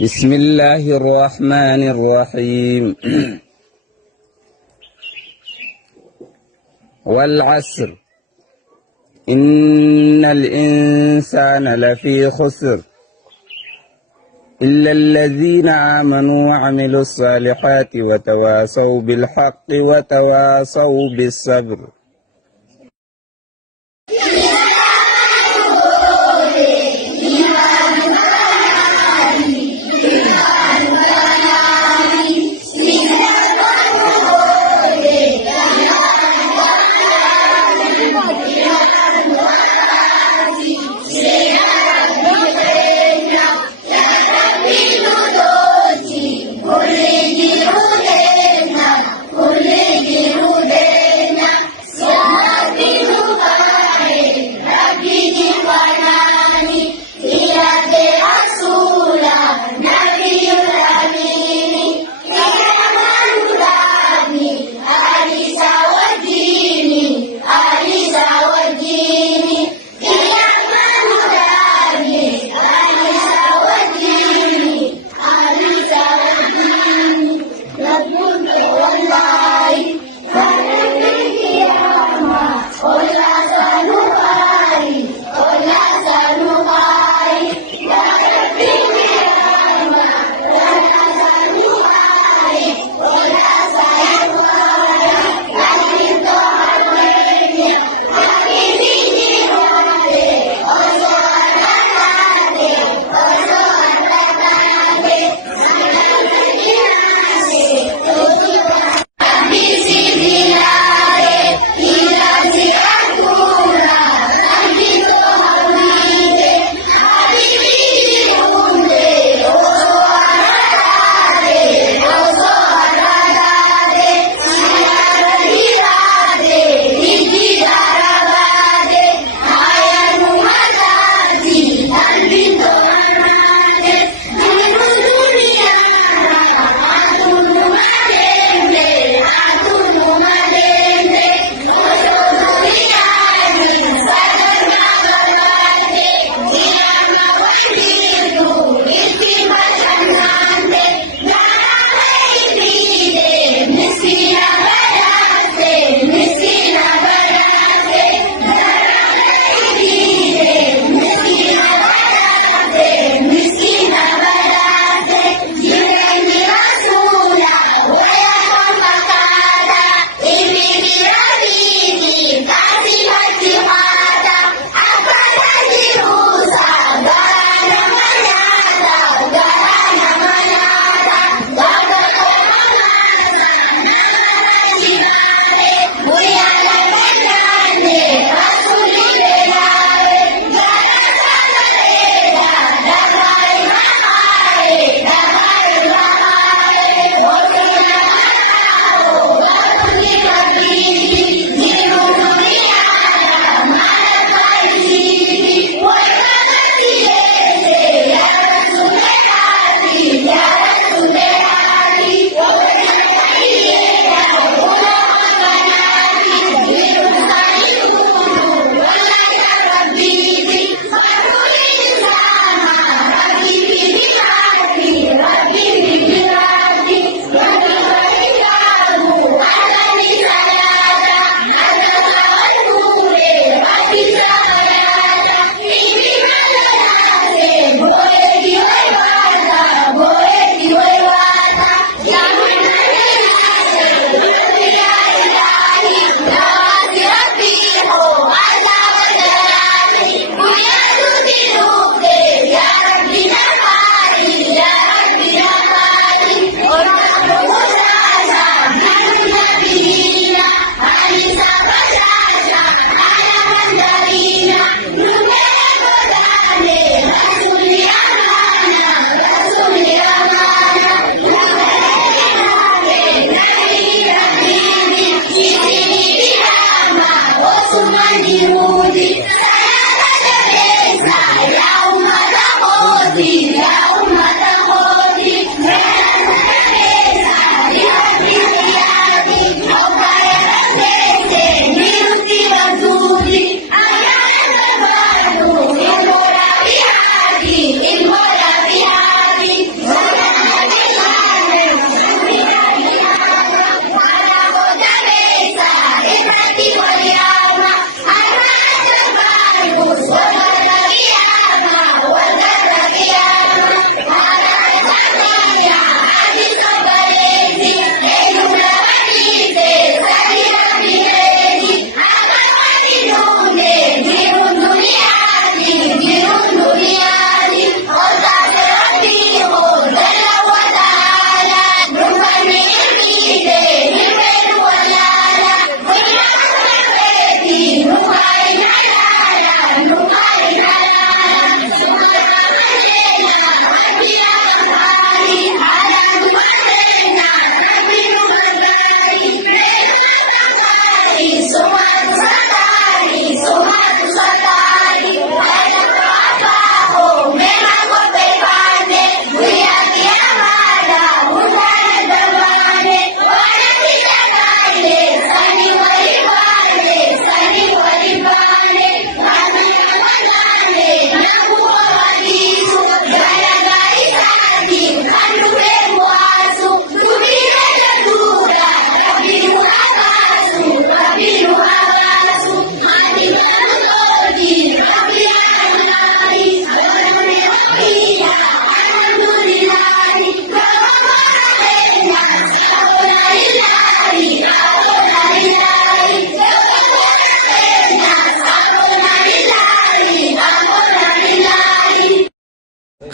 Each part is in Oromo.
بسم الله الرحمن الرحيم. والعصر إن الإنسان لفي خسر إلا الذين آمنوا وعملوا الصالحات وتواصوا بالحق وتواصوا بالصبر.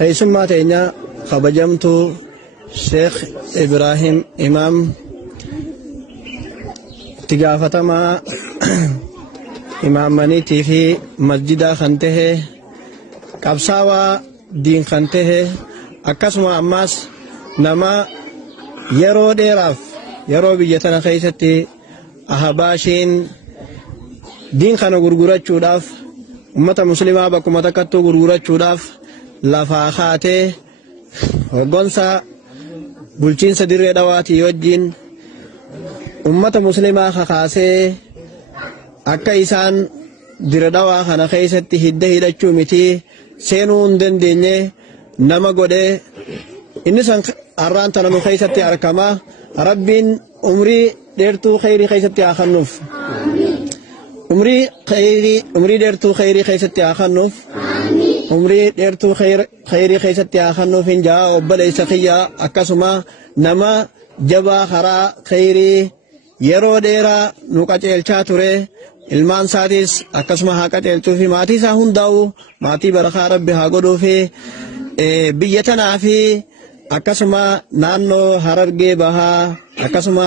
keessummaa teenya kabajamtuu Sheekh Ibrahim Imaam itti gaafatamaa imaammaniitii fi masjidaa kan tahe qabsaawaa diin kan tahe akkasuma ammaas nama yeroo dheeraaf yeroo biyya tana keessatti ahabaashiin diin kana gurgurachuudhaaf ummata muslimaa bakkuma takkattuu gurgurachuudhaaf lafaa kaatee hoggonsa bulchiinsa dirree dhawaatii wajjin ummata muslimaa kakaasee akka isaan dirree dhawaa kana keessatti hidda hidhachuu miti seenuu hin dandeenye nama godhee inni san arraan tana nu keessatti argama. Rabbiin umrii dheertuu khayrii keessatti haa kennuuf. umrii dheertuu khayrii keessatti haa kennuuf. umrii dheertuu khayrii keessatti haa kennuuf hin jaa obboleessa kiyyaa akkasuma nama jabaa karaa khayrii yeroo dheeraa nu qaceelchaa ture. Ilmaan isaatis akkasuma haa qaceelchuu fi maatii isaa hundaa'u maatii barakaa Rabbi haa godhuu fi biyya tanaa fi akkasuma naannoo Harargee Bahaa akkasuma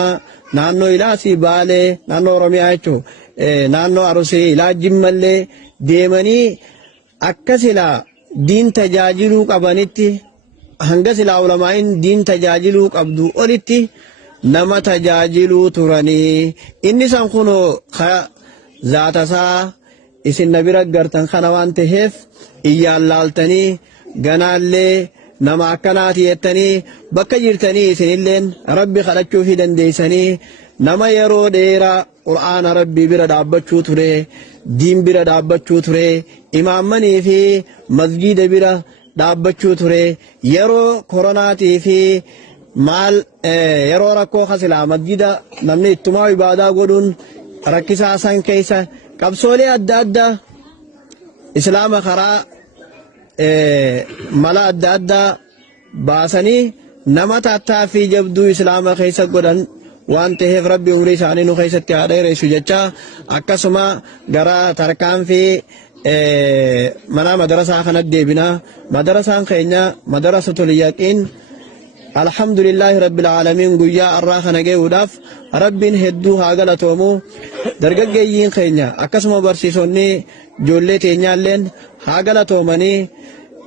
naannoo Ilaasii Baalee naannoo Oromiyaa jechuun naannoo Arusii Ilaa Jimmallee deemanii akka silaa diin tajaajiluu qabanitti hanga silaa ulamaa'in diin tajaajiluu qabdu olitti nama tajaajiluu turanii inni san kunoo zaatasaa isin na bira gartan kana waan ta'eef iyyaan laaltanii ganaallee nama akkanaati jettanii bakka jirtanii isinilleen Rabbi kadhachuu fi dandeessanii nama yeroo dheeraa qur'aana Rabbi bira dhaabbachuu ture diin bira dhaabbachuu ture imaammanii fi masjida bira dhaabbachuu ture yeroo koronaatii fi maal yeroo rakkoo kasilaa masjida namni ittumaa ibaadaa godhuun rakkisaa san keessa qabsoolee adda addaa islaama karaa mala adda addaa baasanii nama taattaa fi jabduu islaama keessa godhan waan ta'eef Rabbi umrii isaanii nu keessatti haa dheeressu jecha akkasuma gara tarkaanfii mana madarasaa kanatti deebina. Madarasaan keenya madarasatul yaqiin alhamdulillahi rabbil aalamiin guyyaa arraa kana ge'uudhaaf Rabbiin hedduu haa galatoomu. Dargaggeeyyiin keenya akkasuma barsiisonni ijoollee teenyaalleen haa galatoomanii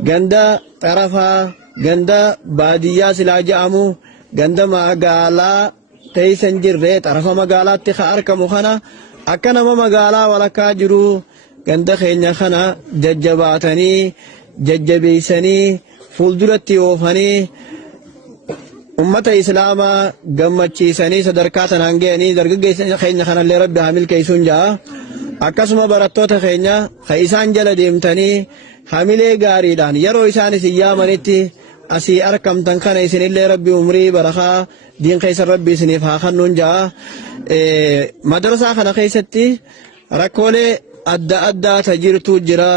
ganda xarafaa ganda baadiyyaa silaa jedhamu ganda magaalaa keessa hin jirre xarafa magaalaatti ka argamu kana akka nama magaalaa walakkaa jiru ganda keenya kana jajjabaatanii jajjabeessanii fuulduratti oofanii ummata islaamaa gammachiisanii sadarkaa tanaan ga'anii dargaggeessa keenya kanallee Rabbi haa milkeessuun ja'a. Akkasuma barattoota keenya ka isaan jala deemtanii hamilee gaariidhaan yeroo isaan isin yaamanitti asii argamtan kana isinillee Rabbi umrii barakaa diin keessa Rabbi isiniif haa kennuun ja'a. Madarasaa kana keessatti rakkoolee adda addaa tajirtu jira.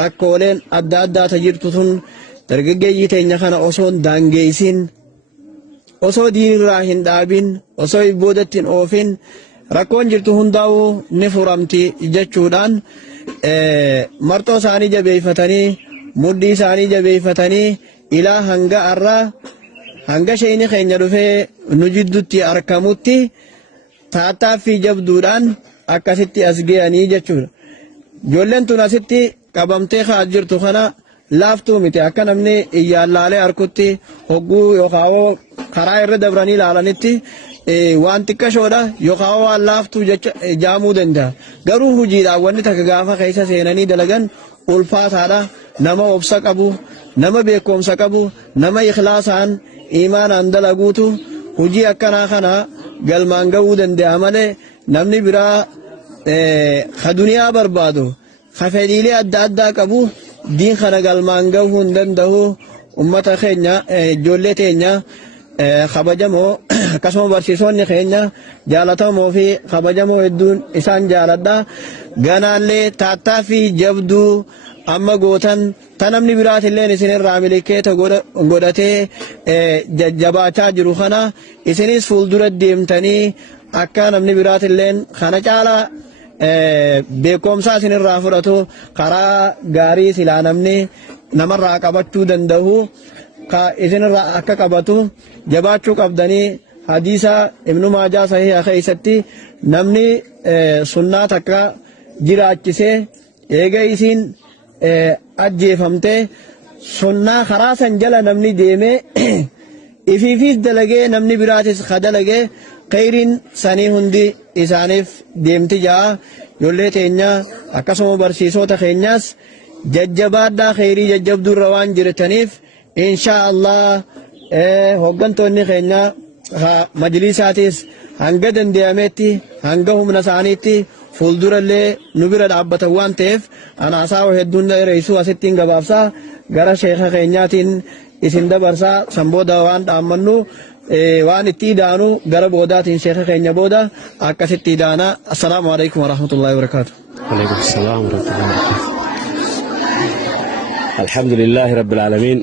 Rakkooleen adda addaa tajirtu tun dargaggeeyyii teenya kana osoo daangeessin osoo diinirraa hin dhaabin osoo boodatti hin oofin rakkoon jirtu hundaa'uu ni furamti jechuudhaan marxoo isaanii jabeeffatanii mudhii isaanii jabeeffatanii ilaa hanga arraa hanga shayni keenya dhufee nu jidduutti argamutti taattaaffii jabduudhaan akkasitti as ga'anii jechuudha. Ijoolleen tun asitti qabamtee kaa jirtu kana laaftuu miti akka namni iyyaan laalee harkutti hogguu yookaan karaa irra dabranii ilaalanitti waan xiqqashoodha yookaan waan laaftuu jaamuu danda'a. Garuu hojiidhaan wanni takka gaafa keessa seenanii dalagan ulfaataadha. Nama obsa qabu, nama beekumsa qabu, nama ikhlaasaan imaanaan dalaguutu hojii akkanaa kana galmaan ga'uu danda'a malee namni biraa ka duniyaa barbaadu ka fedhiilee adda addaa qabu diin kana galmaan ga'uu hin danda'u. Ummata keenya ijoollee teenya kabajamoo akkasuma barsiisonni keenya jaalatamoo fi kabajamoo hedduun isaan jaaladha. Ganaallee taattaa fi jabduu amma gootan ta namni biraatilleen isinirraa milikeeta godhatee jajjabaachaa jiru kana isinis fuuldura deemtanii akka namni biraatilleen kana caalaa beekumsa isinirraa fudhatu karaa gaarii silaa namni namarraa qabachuu danda'u ka isinirraa akka qabatu jabaachuu qabdanii hadiisa ibnu maajaa sahiha keessatti namni sunnaa takka jiraachisee eega isiin ajjeefamte sunnaa karaa san jala namni deemee ifiifis dalagee namni biraatis kadalagee khayriin sanii hundi isaaniif deemti jaa yollee teenya akkasuma barsiisota keenyas jajjabaadhaa khayrii jajjabduurra waan jirtaniif inshaa Allah hoggantoonni keenya majlisaatis hanga dandeeyametti hanga humna isaaniitti fuuldurallee nu bira dhaabbatan waan ta'eef anaasaa hedduun reesuu asittiin gabaabsaa gara sheekha keenyaatiin isin dabarsaa san booda waan dhaammannu waan itti idaanu gara boodaatiin sheekha keenya booda akkasitti idaana. Assalaamu alaikum warahmatullahi wabarakatuh. وعليكم السلام ورحمة الله وبركاته. الحمد لله رب العالمين.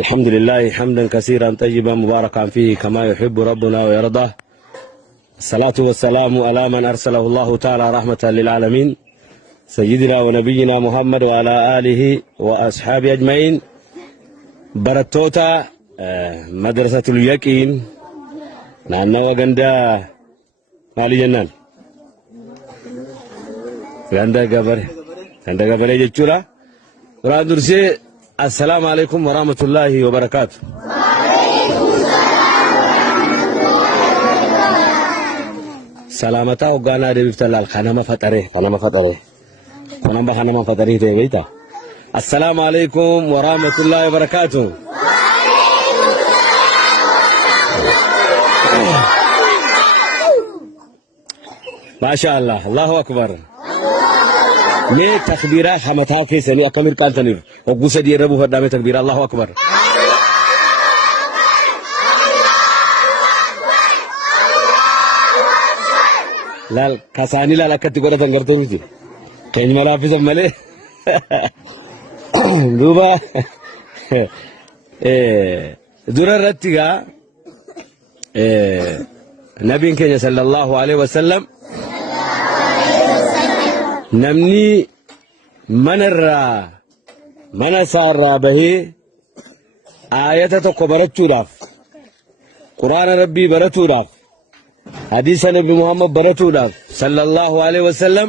الحمد لله حمدا كثيرا طيبا مباركا فيه كما يحب ربنا ويرضى. الصلاة والسلام على من أرسله الله تعالى رحمة للعالمين سيدنا ونبينا محمد وعلى آله وأصحابه أجمعين. برتوتا مدرسة اليقين نانا وغندا مالي جنان غندا غبري جچورا قرآن درسي. السلام عليكم ورحمة الله وبركاته. سلامتا وغانا دبفتلال خانما فتره خانما فتره تيغيتا. السلام عليكم ورحمة الله وبركاته. ما شاء الله الله أكبر. مي تكبيرة خمتها في سني أكمل كان تنير وقوس دي ربو فدامي تكبيرة الله أكبر. لا كساني لا كتير تنقرتو بيجي كين ملا في زملة دوبا دورة رتيجا نبي كنيا صلى الله عليه وسلم نمني من سار به آية تقبرت داف قرآن ربي برتو داف حديث نبي محمد برتو داف صلى الله عليه وسلم